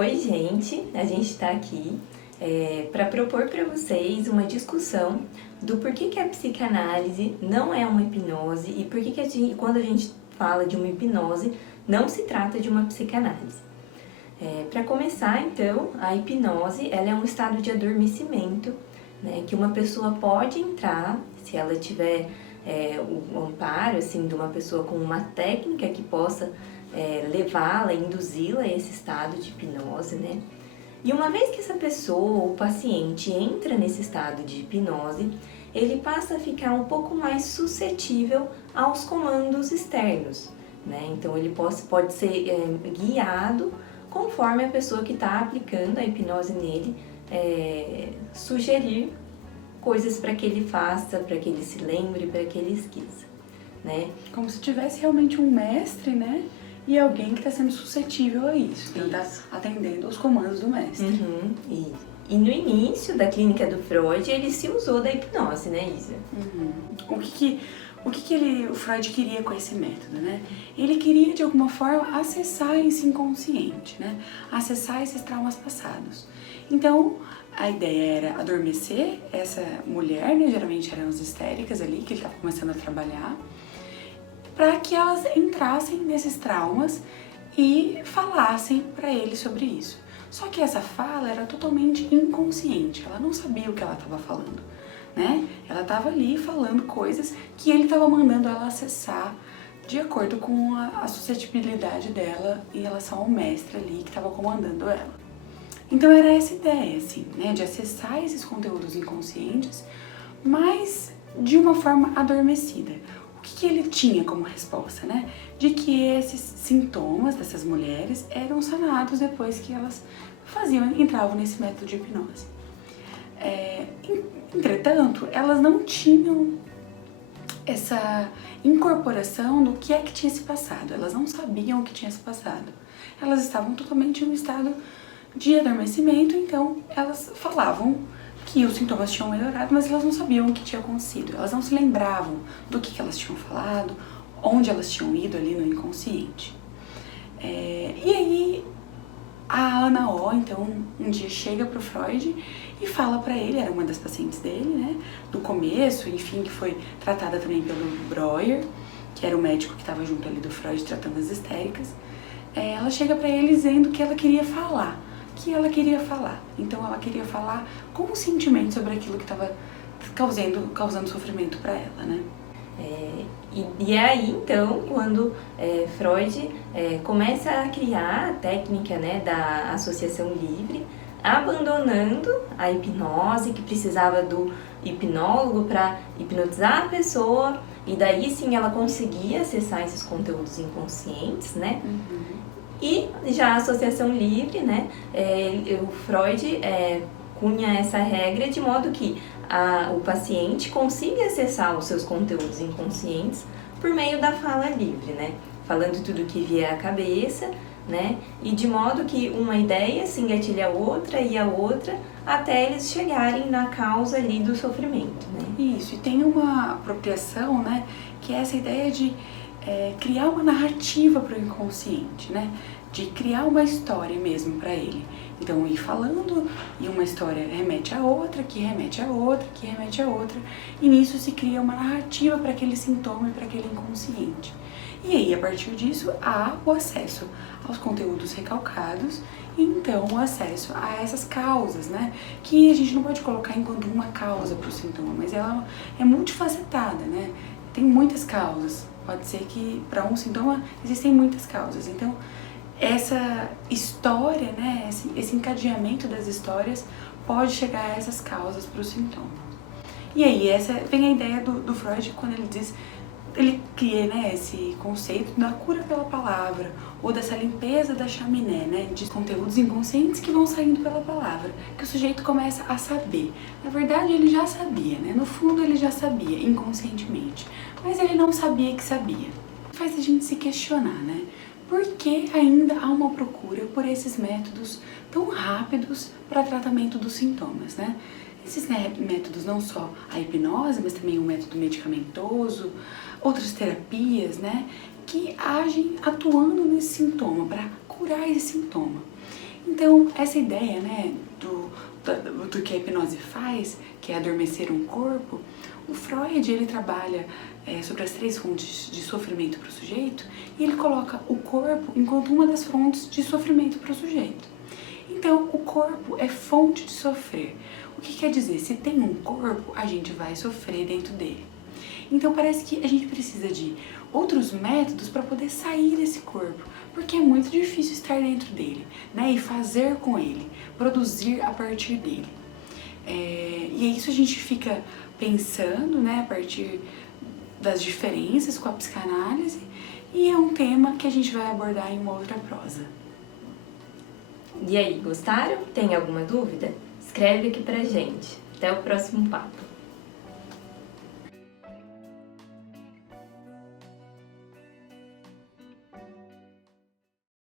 Oi, gente! A gente está aqui para propor para vocês uma discussão do porquê que a psicanálise não é uma hipnose e por que quando a gente fala de uma hipnose, não se trata de uma psicanálise. Para começar, então, a hipnose ela é um estado de adormecimento, né, que uma pessoa pode entrar, se ela tiver o amparo assim, de uma pessoa com uma técnica que possa levá-la, induzi-la a esse estado de hipnose, né? E uma vez que essa pessoa, o paciente, entra nesse estado de hipnose, ele passa a ficar um pouco mais suscetível aos comandos externos, né? Então ele pode ser guiado conforme a pessoa que está aplicando a hipnose nele sugerir coisas para que ele faça, para que ele se lembre, para que ele esqueça, né? Como se tivesse realmente um mestre, né? E alguém que está sendo suscetível a isso, que está atendendo aos comandos do mestre. Uhum, e no início da clínica do Freud, ele se usou da hipnose, né, Isa? Uhum. O que o Freud queria com esse método, né? Ele queria, de alguma forma, acessar esse inconsciente, né? Acessar esses traumas passados. Então, a ideia era adormecer essa mulher, né? Geralmente eram as histéricas ali, que ele estava começando a trabalhar, para que elas entrassem nesses traumas e falassem para ele sobre isso. Só que essa fala era totalmente inconsciente, ela não sabia o que ela estava falando, né? Ela estava ali falando coisas que ele estava mandando ela acessar de acordo com a suscetibilidade dela em relação ao mestre ali que estava comandando ela. Então era essa ideia, assim, né? De acessar esses conteúdos inconscientes, mas de uma forma adormecida. O que ele tinha como resposta, né? De que esses sintomas dessas mulheres eram sanados depois que elas entravam nesse método de hipnose. Entretanto, elas não tinham essa incorporação do que é que tinha se passado. Elas não sabiam o que tinha se passado. Elas estavam totalmente em um estado de adormecimento, então elas falavam que os sintomas tinham melhorado, mas elas não sabiam o que tinha acontecido. Elas não se lembravam do que elas tinham falado, onde elas tinham ido ali no inconsciente. E aí a Ana O, então, um dia chega pro Freud e fala pra ele, era uma das pacientes dele, né, do começo, enfim, que foi tratada também pelo Breuer, que era o médico que estava junto ali do Freud tratando as histéricas. Ela chega pra ele dizendo que ela queria falar. Então ela queria falar com um sentimento sobre aquilo que estava causando sofrimento para ela, né? E é aí, então, quando Freud começa a criar a técnica, né, da associação livre, abandonando a hipnose, que precisava do hipnólogo para hipnotizar a pessoa, e daí sim ela conseguia acessar esses conteúdos inconscientes, né? Uhum. E já a associação livre, né, o Freud cunha essa regra de modo que o paciente consiga acessar os seus conteúdos inconscientes por meio da fala livre, né, falando tudo que vier à cabeça, né, e de modo que uma ideia se engatilha a outra e a outra até eles chegarem na causa ali do sofrimento, né. Isso, e tem uma apropriação, né, que é essa ideia de criar uma narrativa para o inconsciente, né? De criar uma história mesmo para ele. Então, ir falando e uma história remete a outra, que remete a outra, que remete a outra, e nisso se cria uma narrativa para aquele sintoma e para aquele inconsciente. E aí, a partir disso, há o acesso aos conteúdos recalcados e então o acesso a essas causas, né? Que a gente não pode colocar enquanto uma causa para o sintoma, mas ela é multifacetada, né? Tem muitas causas. Pode ser que para um sintoma existem muitas causas. Então, essa história, né, esse encadeamento das histórias pode chegar a essas causas para o sintoma. E aí, essa vem a ideia do Freud quando ele cria, né, esse conceito da cura pela palavra, ou dessa limpeza da chaminé, né, de conteúdos inconscientes que vão saindo pela palavra, que o sujeito começa a saber. Na verdade, ele já sabia, né, no fundo ele já sabia, inconscientemente, mas ele não sabia que sabia. Faz a gente se questionar, né, por que ainda há uma procura por esses métodos tão rápidos para tratamento dos sintomas, né? Esses métodos, não só a hipnose, mas também o método medicamentoso, outras terapias, né, que agem atuando nesse sintoma, para curar esse sintoma. Então, essa ideia, né, do que a hipnose faz, que é adormecer um corpo, o Freud, ele trabalha sobre as 3 fontes de sofrimento para o sujeito e ele coloca o corpo enquanto uma das fontes de sofrimento para o sujeito. Então, o corpo é fonte de sofrer. O que quer dizer? Se tem um corpo, a gente vai sofrer dentro dele. Então, parece que a gente precisa de outros métodos para poder sair desse corpo, porque é muito difícil estar dentro dele, né? E fazer com ele, produzir a partir dele. E é isso a gente fica pensando, né, a partir das diferenças com a psicanálise, e é um tema que a gente vai abordar em uma outra prosa. E aí, gostaram? Tem alguma dúvida? Escreve aqui pra gente. Até o próximo papo.